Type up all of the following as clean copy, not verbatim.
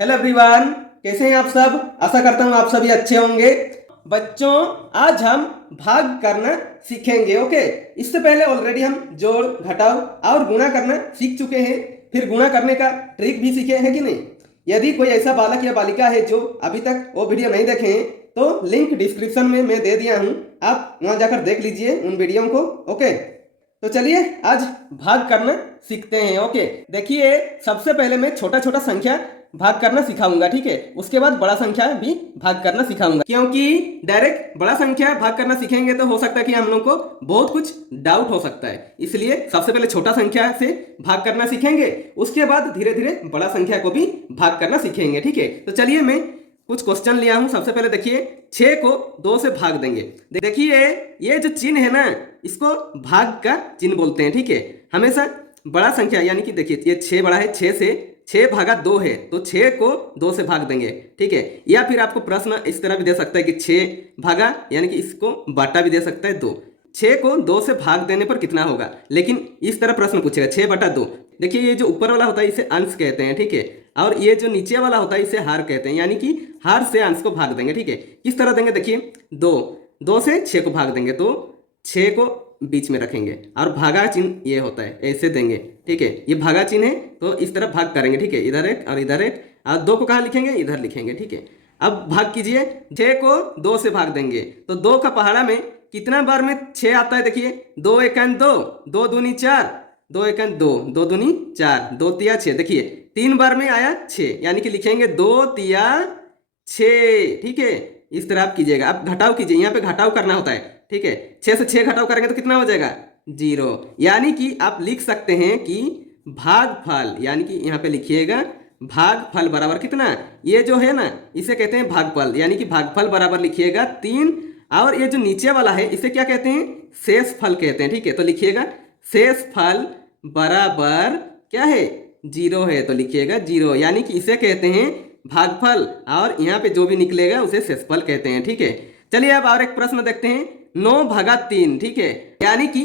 Hello everyone, कैसे हैं आप सब। आशा करता हूँ आप सभी अच्छे होंगे। बच्चों, आज हम भाग करना सीखेंगे। ओके, इससे पहले ऑलरेडी हम जोड़, घटाव और गुणा करना सीख चुके हैं। फिर गुणा करने का ट्रिक भी सीखे हैं कि नहीं। यदि कोई ऐसा बालक या बालिका है जो अभी तक वो वीडियो नहीं देखे हैं तो लिंक डिस्क्रिप्शन में मैं दे दिया हूँ, आप वहाँ जाकर देख लीजिए उन वीडियो को। ओके, तो चलिए आज भाग करना सीखते हैं। ओके, देखिए सबसे पहले मैं छोटा छोटा संख्या भाग करना सिखाऊंगा, ठीक है। उसके बाद बड़ा संख्या भी भाग करना सिखाऊंगा, क्योंकि डायरेक्ट बड़ा संख्या भाग करना सीखेंगे तो हो सकता है कि हम लोग को बहुत कुछ डाउट हो सकता है। इसलिए सबसे पहले छोटा संख्या से भाग करना सीखेंगे, उसके बाद धीरे धीरे बड़ा संख्या को भी भाग करना सीखेंगे, ठीक है। तो चलिए मैं कुछ क्वेश्चन लिया हूं। सबसे पहले देखिए, 6 को 2 से भाग देंगे। देखिए ये जो चिन्ह है ना, इसको भाग का चिन्ह बोलते हैं, ठीक है। हमेशा बड़ा संख्या यानी कि देखिए ये 6 बड़ा है, 6 से 6 भागा 2 है तो 6 को 2 से भाग देंगे, ठीक है। या फिर आपको प्रश्न इस तरह भी दे सकता है कि 6 भागा यानी कि इसको बाटा भी दे सकता है 2। 6 को 2 से भाग देने पर कितना होगा, लेकिन इस तरह प्रश्न पूछेगा 6/2। देखिए ये जो ऊपर वाला होता है इसे अंश कहते हैं, ठीक है। और ये जो नीचे वाला होता है इसे हार कहते हैं, यानी कि हार से अंश को भाग देंगे, ठीक है। किस तरह देंगे, देखिए 2 से 6 को भाग देंगे तो 6 को बीच में रखेंगे और भागा चिन्ह ये होता है, ऐसे देंगे, ठीक है। ये भागा चिन्ह है तो इस तरह भाग करेंगे, ठीक है। इधर एक और इधर एक, और 2 को कहाँ लिखेंगे, इधर लिखेंगे, ठीक है। अब भाग कीजिए, 6 को 2 से भाग देंगे तो 2 का पहाड़ा में कितना बार में 6 आता है, देखिए 2 एकन 2, 2 दूनी 4, 2 एकन 2, 2 दूनी 4, 2 तिया 6। देखिए 3 बार में आया 6, यानी कि लिखेंगे 2 तिया 6, ठीक है। इस तरह आप कीजिएगा। आप घटाव कीजिए, यहाँ पे घटाव करना होता है, ठीक है। 6 से 6 घटाव करेंगे तो कितना हो जाएगा, 0। यानी कि आप लिख सकते हैं कि भागफल, यानी कि यहाँ पे लिखिएगा भागफल बराबर कितना, ये जो है ना इसे कहते हैं भागफल, यानी कि भागफल बराबर लिखिएगा 3। और ये जो नीचे वाला है इसे क्या कहते हैं, शेषफल कहते हैं, ठीक है। तो लिखिएगा शेषफल बराबर क्या है, 0 है, तो लिखिएगा 0, यानी कि इसे कहते हैं भागफल, और यहाँ पे जो भी निकलेगा उसे शेषफल कहते हैं, ठीक है। चलिए अब और एक प्रश्न देखते हैं, 9/3, ठीक है। यानी कि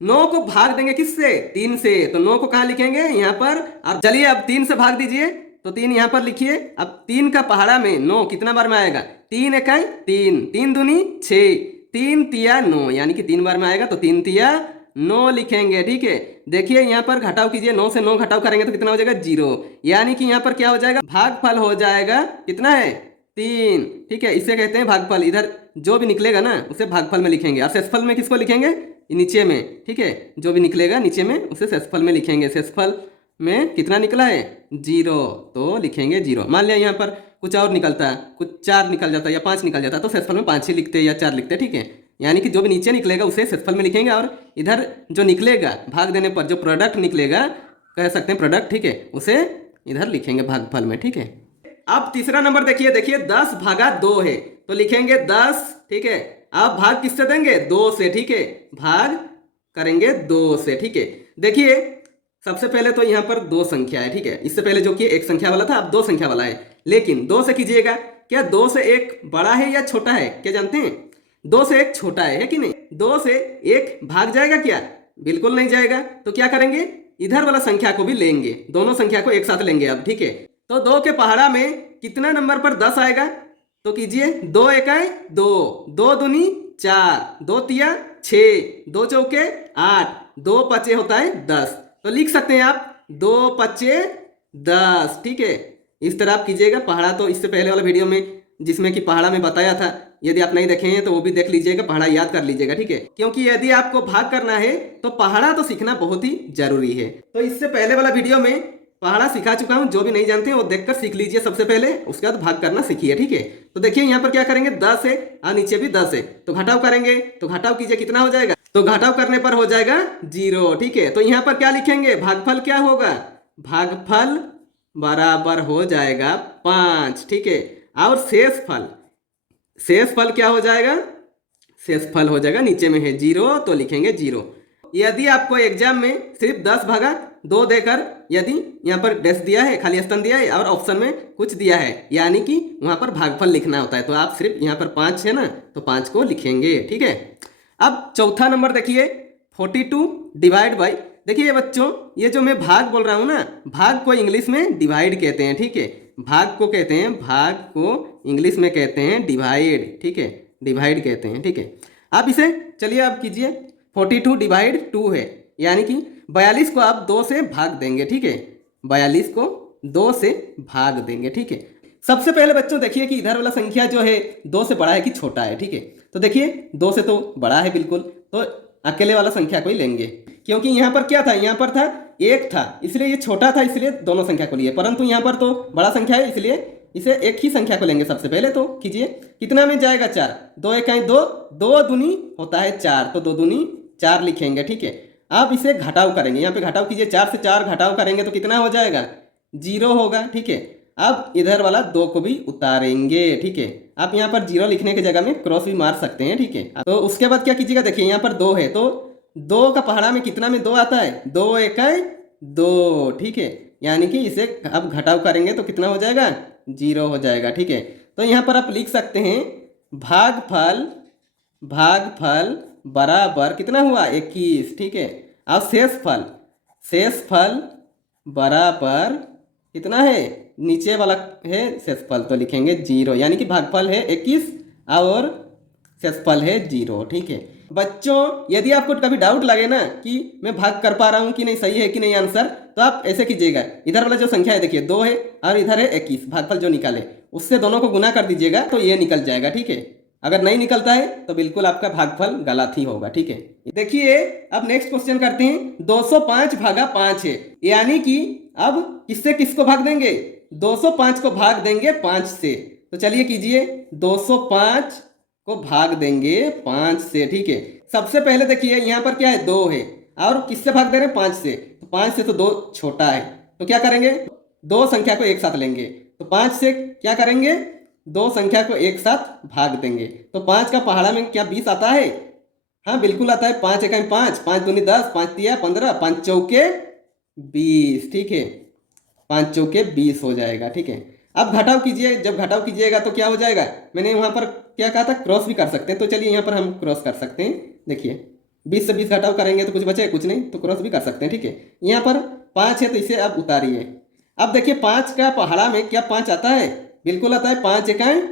9 को भाग देंगे किससे, 3 से, तो 9 को कहाँ लिखेंगे, यहाँ पर। अब चलिए अब 3 से भाग दीजिए तो 3 यहाँ पर लिखिए। अब 3 का पहाड़ा में 9 कितना बार में आएगा, 3 इकाई 3, 3 दूनी 6, 3 तिया 9, यानी कि 3 बार में आएगा तो 3 तिया 9 लिखेंगे, ठीक है। देखिए यहाँ पर घटाव कीजिए, 9 से 9 घटाव करेंगे तो कितना हो जाएगा, 0। यानी कि यहाँ पर क्या हो जाएगा, भागफल हो जाएगा कितना है, 3, ठीक है। इसे कहते हैं भागफल। इधर जो भी निकलेगा ना उसे भागफल में लिखेंगे, और शेषफल में किसको लिखेंगे, नीचे में, ठीक है। जो भी निकलेगा नीचे में उसे शेषफल में लिखेंगे। शेषफल में कितना निकला है, 0, तो लिखेंगे 0। मान लिया यहाँ पर कुछ और निकलता है, कुछ 4 निकल जाता है या 5 निकल जाता है तो शेषफल में 5 ही लिखते हैं या 4 लिखते हैं, ठीक है। यानी कि जो भी नीचे निकलेगा उसे शेषफल में लिखेंगे, और इधर जो निकलेगा भाग देने पर जो प्रोडक्ट निकलेगा, कह सकते हैं प्रोडक्ट, ठीक है, उसे इधर लिखेंगे भागफल में, ठीक है। अब तीसरा नंबर देखिए, देखिए 10/2 है तो लिखेंगे 10, ठीक है। अब भाग किससे देंगे, 2 से, ठीक है। भाग करेंगे 2 से, ठीक है। देखिए सबसे पहले तो यहाँ पर 2 संख्या है, ठीक है। इससे पहले जो कि 1 संख्या वाला था अब 2 संख्या वाला है, लेकिन 2 से कीजिएगा। क्या 2 से 1 बड़ा है या छोटा है, क्या जानते हैं, 2 से 1 छोटा है कि नहीं। 2 से 1 भाग जाएगा क्या, बिल्कुल नहीं जाएगा। तो क्या करेंगे, इधर वाला संख्या को भी लेंगे, दोनों संख्या को एक साथ लेंगे अब, ठीक है। तो 2 के पहाड़ा में कितना नंबर पर 10 आएगा, तो कीजिए 2 इकाई 2, 2 दूनी 4, 2 तिया 6, 2 चौके 8, 2 पचे होता है 10, तो लिख सकते हैं आप 2 पचे 10, ठीक है। इस तरह आप कीजिएगा। पहाड़ा तो इससे पहले वाला वीडियो में जिसमें कि पहाड़ा में बताया था, यदि आप नहीं देखे हैं तो वो भी देख लीजिएगा, पहाड़ा याद कर लीजिएगा, ठीक है। क्योंकि यदि आपको भाग करना है तो पहाड़ा तो सीखना बहुत ही जरूरी है। तो इससे पहले वाला वीडियो में पहाड़ा सिखा चुका हूं, जो भी नहीं जानते हैं वो देखकर सीख लीजिए सबसे पहले, उसके बाद भाग करना सीखिए, ठीक है। तो देखिए यहाँ पर क्या करेंगे, 10 है और नीचे भी 10 है, तो घटाव करेंगे तो घटाव कीजिए कितना हो जाएगा, तो घटाव करने पर हो जाएगा 0, ठीक है। तो यहाँ पर क्या लिखेंगे, भागफल क्या होगा, भागफल बराबर हो जाएगा 5, ठीक है। और शेषफल, शेषफल क्या हो जाएगा, शेषफल हो जाएगा नीचे में है 0, तो लिखेंगे 0। यदि आपको एग्जाम में सिर्फ 10/2 देकर यदि यहाँ पर डैश दिया है, खाली स्थान दिया है और ऑप्शन में कुछ दिया है, यानी कि वहाँ पर भागफल लिखना होता है, तो आप सिर्फ यहाँ पर 5 है ना तो 5 को लिखेंगे, ठीक है। अब चौथा नंबर देखिए, 42 डिवाइड बाई। देखिए बच्चों, ये जो मैं भाग बोल रहा हूँ ना, भाग को इंग्लिश में डिवाइड कहते हैं, ठीक है। भाग को कहते हैं, भाग को इंग्लिश में कहते हैं डिवाइड, ठीक है, डिवाइड कहते हैं, ठीक है। आप इसे चलिए आप कीजिए, 42 डिवाइड 2 है, यानी कि 42 को आप 2 से भाग देंगे, ठीक है, 42 को 2 से भाग देंगे, ठीक है। सबसे पहले बच्चों देखिए कि इधर वाला संख्या जो है 2 से बड़ा है कि छोटा है, ठीक है। तो देखिए 2 से तो बड़ा है बिल्कुल, तो अकेले वाला संख्या को ही लेंगे, क्योंकि यहाँ पर क्या था, यहाँ पर था 1 था, इसलिए ये छोटा था, इसलिए दोनों संख्या को लिए, परंतु यहाँ पर तो बड़ा संख्या है, इसलिए इसे एक ही संख्या को लेंगे सबसे पहले। तो कीजिए, कितना में जाएगा 4, 2 1 2, 2 दूनी होता है 4, तो 2 दूनी 4 लिखेंगे, ठीक है। आप इसे घटाव करेंगे, यहाँ पे घटाव कीजिए, 4 से 4 घटाव करेंगे तो कितना हो जाएगा, 0 होगा, ठीक है। अब इधर वाला 2 को भी उतारेंगे, ठीक है। आप यहाँ पर 0 लिखने की जगह में क्रॉस भी मार सकते हैं, ठीक है। तो उसके बाद क्या कीजिएगा, देखिए यहाँ पर 2 है, तो 2 का पहाड़ा में कितना में 2 आता है, 2 1 2, ठीक है। यानी कि इसे अब घटाव करेंगे तो कितना हो जाएगा, 0 हो जाएगा, ठीक है। तो यहाँ पर आप लिख सकते हैं भागफल, भागफल बराबर कितना हुआ, 21, ठीक है। अब शेषफल, शेषफल बराबर कितना है, नीचे वाला है शेषफल, तो लिखेंगे 0, यानी कि भागफल है 21 और शेषफल है 0, ठीक है। बच्चों यदि आपको कभी डाउट लगे ना कि मैं भाग कर पा रहा हूँ कि नहीं, सही है कि नहीं आंसर, तो आप ऐसे कीजिएगा, इधर वाला जो संख्या है देखिए 2 है और इधर है 21, भागफल जो निकाले उससे दोनों को गुना कर दीजिएगा तो ये निकल जाएगा, ठीक है। अगर नहीं निकलता है तो बिल्कुल आपका भागफल गलत ही होगा, ठीक है। देखिए अब नेक्स्ट क्वेश्चन करते हैं, 205 भागा 5 है, यानी कि अब किससे किसको भाग देंगे, 205 को भाग देंगे 5 से। तो चलिए कीजिए, 205 को भाग देंगे 5 से, ठीक है। सबसे पहले देखिए यहाँ पर क्या है, 2 है और किससे भाग दे रहे हैं, 5 से, तो 5 से तो 2 छोटा है, तो क्या करेंगे, 2 संख्या को एक साथ लेंगे, तो 5 से क्या करेंगे, 2 संख्या को एक साथ भाग देंगे, तो 5 का पहाड़ा में क्या 20 आता है, हाँ बिल्कुल आता है, 5 1 5, 5 दूनी 10, 5 3 15, 5 चौके 20, ठीक है, 5 चौके 20 हो जाएगा, ठीक है। अब घटाव कीजिए, जब घटाव कीजिएगा तो क्या हो जाएगा, मैंने वहाँ पर क्या कहा था, क्रॉस भी कर सकते हैं, तो चलिए यहाँ पर हम क्रॉस कर सकते हैं। देखिए 20 से 20 घटाव करेंगे तो कुछ बचे, कुछ नहीं, तो क्रॉस भी कर सकते हैं, ठीक है। यहाँ पर 5 है तो इसे आप उतारिए। अब देखिए 5 का पहाड़ा में क्या 5 आता है, बिल्कुल आता है, 5 1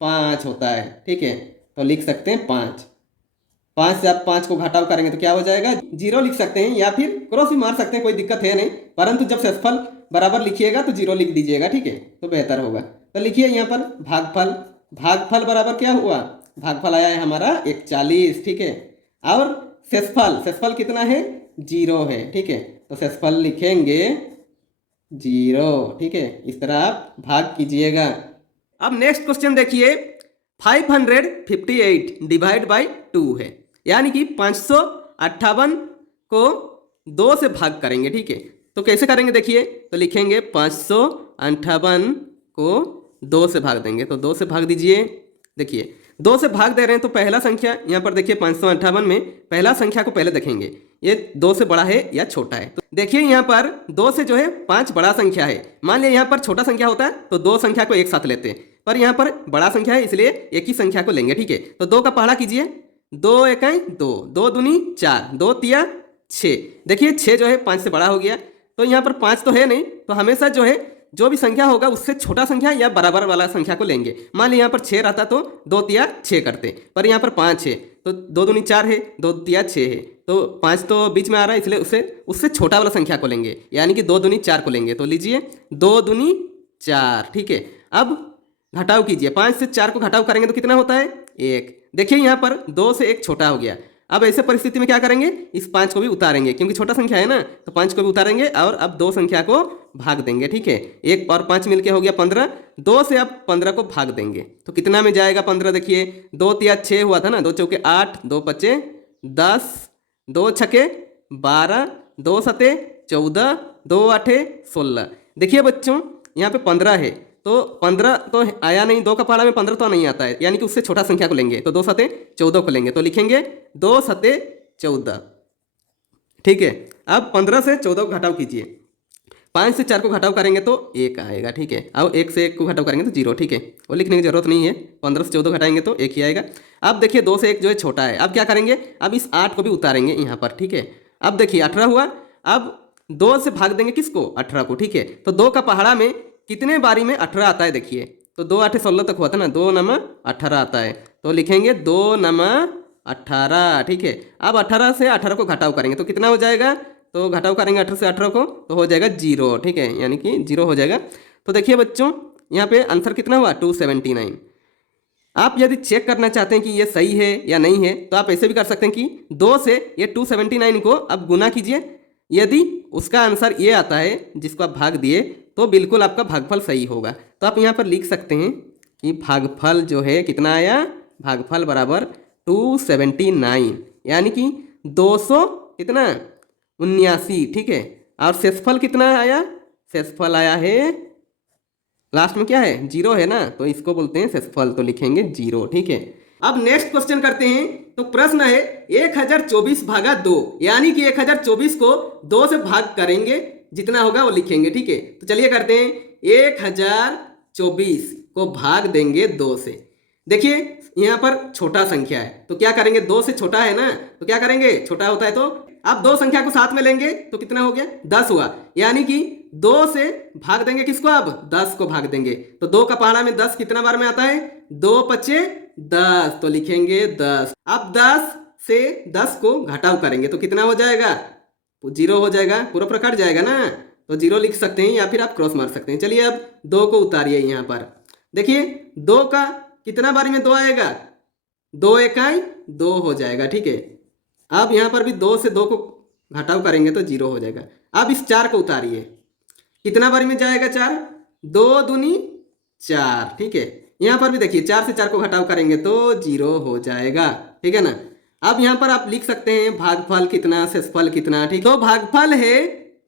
5 होता है, ठीक है। तो लिख सकते हैं 5, 5 से आप 5 को घटाव करेंगे तो क्या हो जाएगा, 0 लिख सकते हैं या फिर क्रॉस भी मार सकते हैं, कोई दिक्कत है नहीं, परंतु जब शेषफल बराबर लिखिएगा तो 0 लिख दीजिएगा, ठीक है, तो बेहतर होगा। तो लिखिए यहाँ पर भागफल, भागफल बराबर क्या हुआ, भागफल आया है हमारा 41, ठीक है। और शेषफल, शेषफल कितना है, 0 है, ठीक है, तो शेषफल लिखेंगे 0, ठीक है। इस तरह आप भाग कीजिएगा। अब नेक्स्ट क्वेश्चन देखिए, 558 डिवाइड बाई 2 है, यानी कि 558 को 2 से भाग करेंगे, ठीक है। तो कैसे करेंगे देखिए, तो लिखेंगे 558 को 2 से भाग देंगे, तो 2 से भाग दीजिए। देखिए 2 से भाग दे रहे हैं तो पहला संख्या यहाँ पर देखिए 558 में पहला संख्या को पहले देखेंगे, ये 2 से बड़ा है या छोटा है। तो देखिए यहाँ पर 2 से जो है 5 बड़ा संख्या है, मान लिया यहाँ पर छोटा संख्या होता तो 2 संख्या को एक साथ लेते, पर यहाँ पर बड़ा संख्या है इसलिए एक ही संख्या को लेंगे, ठीक है। तो 2 का पहाड़ा कीजिए, 2 1 2, 2 दूनी 4, 2 3 6, देखिए 6 जो है 5 से बड़ा हो गया, तो यहाँ पर 5 तो है नहीं, तो हमेशा जो है जो भी संख्या होगा उससे छोटा संख्या या बराबर वाला संख्या को लेंगे। मान लीजिए यहाँ पर 6 रहता तो 2 3 6 करते, पर यहाँ पर 5 है तो 2 दूनी 4 है, 2 3 6 है, तो 5 तो बीच में आ रहा है इसलिए उससे छोटा वाला संख्या को लेंगे, यानी कि 2 दूनी 4 को लेंगे। तो लीजिए 2 दूनी 4, ठीक है। अब घटाव कीजिए, 5 से 4 को घटाव करेंगे तो कितना होता है, 1। देखिए यहाँ पर 2 से 1 छोटा हो गया। अब ऐसे परिस्थिति में क्या करेंगे, इस 5 को भी उतारेंगे, क्योंकि छोटा संख्या है ना, तो 5 को भी उतारेंगे और अब 2 संख्या को भाग देंगे, ठीक है। 1 और 5 मिलके हो गया 15, 2 से अब 15 को भाग देंगे तो कितना में जाएगा 15, देखिए 2 3 6 हुआ था ना, 2 चौके 8, 2 5 10, 2 छके 12, 2 7 14, 2 8 16। देखिए बच्चों यहाँ पे 15 है तो 15 तो आया नहीं, 2 का पहाड़ा में 15 तो नहीं आता है, यानी कि उससे छोटा संख्या को लेंगे, तो 2 7 14 को लेंगे, तो लिखेंगे 2 7 14, ठीक है। अब 15 से 14 को घटाव कीजिए, 5 से 4 को घटाव करेंगे तो 1 आएगा, ठीक है। अब 1 से 1 को घटाव करेंगे तो 0, ठीक है, वो लिखने की जरूरत नहीं है। 15 से 14 घटाएंगे तो 1 ही आएगा। अब देखिए 2 से 1 जो है छोटा है, अब क्या करेंगे, अब इस 8 को भी उतारेंगे यहाँ पर, ठीक है। अब देखिए 18 हुआ, अब 2 से भाग देंगे किसको, 18 को, ठीक है। तो 2 का पहाड़ा में कितने बारी में 18 आता है देखिए, तो 2 8 16 तक हुआ था ना, 2 नमा 18 आता है, तो लिखेंगे 2 नमा 18, ठीक है। अब 18 से 18 को घटाव करेंगे तो कितना हो जाएगा, तो घटाव करेंगे 18 से 18 को तो हो जाएगा 0, ठीक है, यानी कि 0 हो जाएगा। तो देखिए बच्चों यहाँ पे आंसर कितना हुआ 279। आप यदि चेक करना चाहते हैं कि ये सही है या नहीं है तो आप ऐसे भी कर सकते हैं कि 2 से ये 279 को अब गुना कीजिए, यदि उसका आंसर ये आता है जिसको आप भाग दिए तो बिल्कुल आपका भागफल सही होगा। तो आप यहाँ पर लिख सकते हैं कि भागफल जो है कितना आया, भागफल बराबर 279, यानी कि 200 कितना 79, ठीक है। और शेषफल कितना आया, शेषफल आया है लास्ट में क्या है 0 है ना, तो इसको बोलते हैं शेषफल, तो लिखेंगे 0, ठीक है। अब नेक्स्ट क्वेश्चन करते हैं। तो प्रश्न है 1024 भागा 2, यानी कि 1024 को 2 से भाग करेंगे, जितना होगा वो लिखेंगे, ठीक है। तो चलिए करते हैं, 1024 को भाग देंगे 2 से। देखिए यहाँ पर छोटा संख्या है तो क्या करेंगे, 2 से छोटा है ना तो क्या करेंगे, छोटा होता है तो आप 2 संख्या को साथ में लेंगे तो कितना हो गया 10 हुआ, यानी कि 2 से भाग देंगे किसको, अब 10 को भाग देंगे। तो 2 का पहाड़ा में 10 कितना बार में आता है, 2 पचे 10, तो लिखेंगे 10। अब 10 से 10 को घटाव करेंगे तो कितना हो जाएगा, 0 हो जाएगा, पूरा पूरा कट जाएगा ना, तो 0 लिख सकते हैं या फिर आप क्रॉस मार सकते हैं। चलिए अब 2 को उतारिए यहाँ पर, देखिए 2 का कितना बारी में 2 आएगा, 2 इकाई 2 हो जाएगा, ठीक है। अब यहाँ पर भी 2 से 2 को घटाव करेंगे तो 0 हो जाएगा। अब इस 4 को उतारिए, कितना बारी में जाएगा 4, 2 दूनी 4, ठीक है। यहाँ पर भी देखिए 4 से 4 को घटाव करेंगे तो 0 हो जाएगा, ठीक है ना। अब यहाँ पर आप लिख सकते हैं भागफल कितना, शेषफल कितना, ठीक। तो भागफल है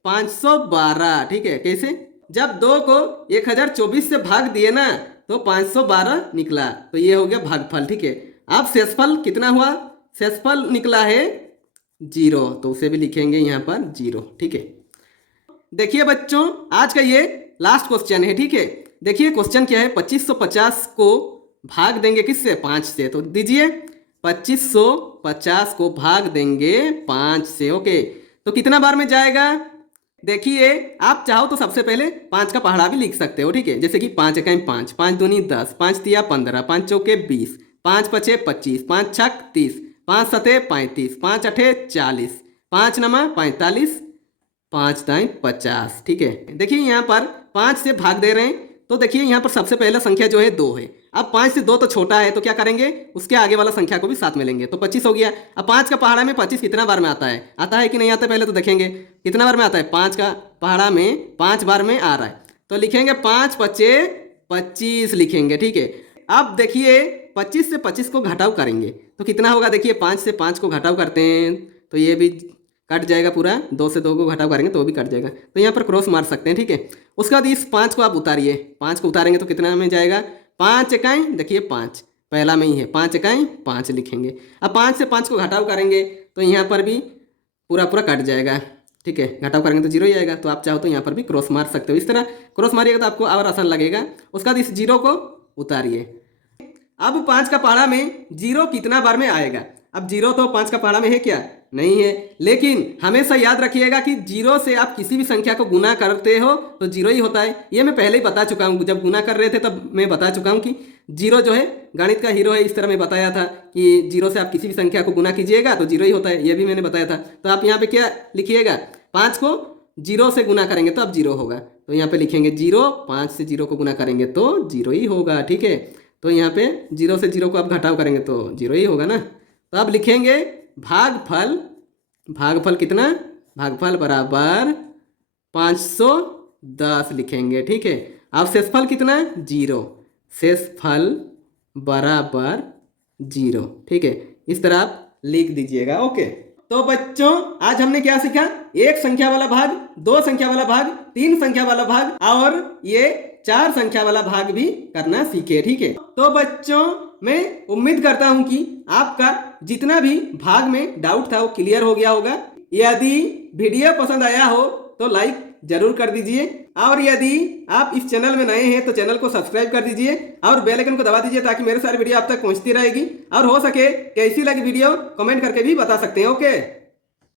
512, ठीक है। कैसे, जब 2 को 1024 से भाग दिए ना तो 512 निकला, तो ये हो गया भागफल, ठीक है। अब शेषफल कितना हुआ, शेषफल निकला है 0, तो उसे भी लिखेंगे यहाँ पर 0, ठीक है। देखिए बच्चों आज का ये लास्ट क्वेश्चन है, ठीक है। देखिए क्वेश्चन क्या है, 2550 को भाग देंगे किससे, 5 से, तो दीजिए 2550 को भाग देंगे 5 से, ओके। तो कितना बार में जाएगा, देखिए आप चाहो तो सबसे पहले 5 का पहाड़ा भी लिख सकते हो, ठीक है। जैसे कि 5 इकाई 5, 5 दूनी 10, 5 तिया 15, 5 चौके 20, 5 पचे 25, 5 छक 30, 5 सते 35, 5 अठे 40, 5 नमा 45, 5 दाएं 50, ठीक है। देखिए यहाँ पर 5 से भाग दे रहे हैं तो देखिए यहाँ पर सबसे पहला संख्या जो है 2 है। अब 5 से 2 तो छोटा है तो क्या करेंगे, उसके आगे वाला संख्या को भी साथ में लेंगे तो 25 हो गया। अब 5 का पहाड़ा में 25 कितना बार में आता है कि नहीं आता है, पहले तो देखेंगे कितना बार में आता है, 5 का पहाड़ा में 5 बार में आ रहा है, तो लिखेंगे 5 पचे 25 लिखेंगे, ठीक है। अब देखिए 25 से 25 को घटाव करेंगे तो कितना होगा, देखिए 5 से 5 को घटाव करते हैं तो ये भी कट जाएगा पूरा, 2 से 2 को घटाव करेंगे तो भी कट जाएगा, तो यहाँ पर क्रॉस मार सकते हैं, ठीक है। उसके बाद इस 5 को आप उतारिए, 5 को उतारेंगे तो कितना में जाएगा, 5 इकाई, देखिए 5 पहला में ही है, 5 इकाई 5 लिखेंगे। अब 5 से 5 को घटाव करेंगे तो यहाँ पर भी पूरा पूरा कट जाएगा, ठीक है, घटाव करेंगे तो 0 ही आएगा। तो आप चाहो तो यहाँ पर भी क्रॉस मार सकते हो, इस तरह क्रॉस मारिएगा तो आपको और आसान लगेगा। उसके बाद इस 0 को उतारिए। अब 5 का पहाड़ा में 0 कितना बार में आएगा, अब 0 तो 5 का पहाड़ा में है क्या, नहीं है, लेकिन हमेशा याद रखिएगा कि 0 से आप किसी भी संख्या को गुना करते हो तो 0 ही होता है। ये मैं पहले ही बता चुका हूँ, जब गुना कर रहे थे तब मैं बता चुका हूँ कि 0 जो है गणित का हीरो है, इस तरह मैं बताया था कि 0 से आप किसी भी संख्या को गुना कीजिएगा तो 0 ही होता है, ये भी मैंने बताया था। तो आप यहाँ पे क्या लिखिएगा, 5 को 0 से गुना करेंगे तो अब 0 होगा, तो यहाँ पे लिखेंगे 0, 5 से 0 को गुना करेंगे तो 0 ही होगा, ठीक है। तो यहाँ पे 0 से 0 को आप घटाव करेंगे तो 0 ही होगा ना। तो अब लिखेंगे भागफल, भागफल कितना, भागफल बराबर 510 लिखेंगे, ठीक है। अब शेषफल कितना 0, शेषफल बराबर 0, ठीक है। इस तरह आप लिख दीजिएगा, ओके। तो बच्चों आज हमने क्या सीखा, 1 संख्या वाला भाग, 2 संख्या वाला भाग, 3 संख्या वाला भाग और ये 4 संख्या वाला भाग भी करना सीखे, ठीक है। तो बच्चों मैं उम्मीद करता हूं कि आपका जितना भी भाग में डाउट था वो क्लियर हो गया होगा। यदि वीडियो पसंद आया हो तो लाइक जरूर कर दीजिए, और यदि आप इस चैनल में नए हैं तो चैनल को सब्सक्राइब कर दीजिए और बेल आइकन को दबा दीजिए ताकि मेरे सारी वीडियो आप तक पहुंचती रहेगी। और हो सके कैसी लगी वीडियो कमेंट करके भी बता सकते हैं, ओके।